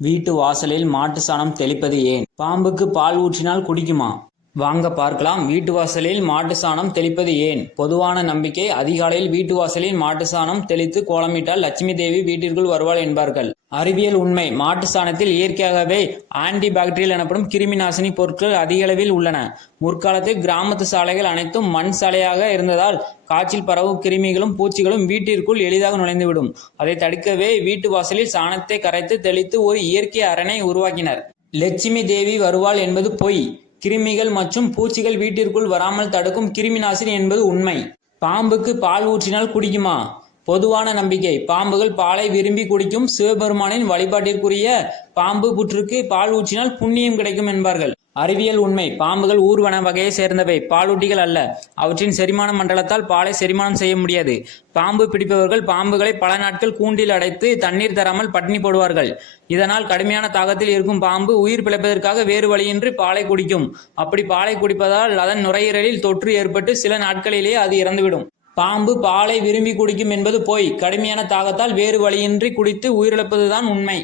வீட்டு வாசலில் மாட்டு சாணம் தெளிப்பது ஏன்? பாம்புக்கு பால் ஊற்றினால் குடிக்குமா? வாங்க பார்க்கலாம். வீட்டு வாசலில் மாட்டு சாணம் தெளிப்பது ஏன்? பொதுவான நம்பிக்கை, அதிகாலையில் வீட்டு வாசலில் மாட்டு சாணம் தெளித்து கோலமிட்டால் லட்சுமி தேவி வீட்டிற்குள் வருவாள் என்பார்கள். அறிவியல் உண்மை. மாட்டு சாணத்தில் இயற்கையாகவே ஆன்டி பாக்டீரியல் எனப்படும் கிருமி நாசினி பொருட்கள் அதிக அளவில் உள்ளன. முற்காலத்தில் கிராமத்து சாலைகள் அனைத்தும் மண் சாலையாக இருந்ததால் காற்றில் பரவும் கிருமிகளும் பூச்சிகளும் வீட்டிற்குள் எளிதாக நுழைந்துவிடும். அதை தடுக்கவே வீட்டு வாசலில் சாணத்தை கரைத்து தெளித்து ஒரு இயற்கை அரணை உருவாக்கினர். லட்சுமி தேவி வருவாள் என்பது பொய். கிருமிகள் மற்றும் பூச்சிகள் வீட்டிற்குள் வராமல் தடுக்கும் கிருமி நாசினி என்பது உண்மை. பாம்புக்கு பால் ஊற்றினால் குடிக்குமா? பொதுவான நம்பிக்கை, பாம்புகள் பாலை விரும்பி குடிக்கும். சிவபெருமானின் வழிபாட்டிற்குரிய பாம்பு புற்றுக்கு பால் ஊற்றினால் புண்ணியம் கிடைக்கும் என்பார்கள். அறிவியல் உண்மை. பாம்புகள் ஊர்வன வகையை சேர்ந்தவை, பாலூட்டிகள் அல்ல. அவற்றின் செரிமான மண்டலத்தால் பாலை செரிமானம் செய்ய முடியாது. பாம்பு பிடிப்பவர்கள் பாம்புகளை பல நாட்கள் கூண்டில் அடைத்து தண்ணீர் தராமல் பட்டினி போடுவார்கள். இதனால் கடுமையான தாகத்தில் இருக்கும் பாம்பு உயிர் பிழைப்பதற்காக வேறு வழியின்றி பாலை குடிக்கும். அப்படி பாலை குடிப்பதால் அதன் நுரையீரலில் தொற்று ஏற்பட்டு சில நாட்களிலேயே அது இறந்துவிடும். பாம்பு பாலை விரும்பி குடிக்கும் என்பது பொய். கடுமையான தாகத்தால் வேறு வழியின்றி குடித்து உயிரிழப்பதுதான் உண்மை.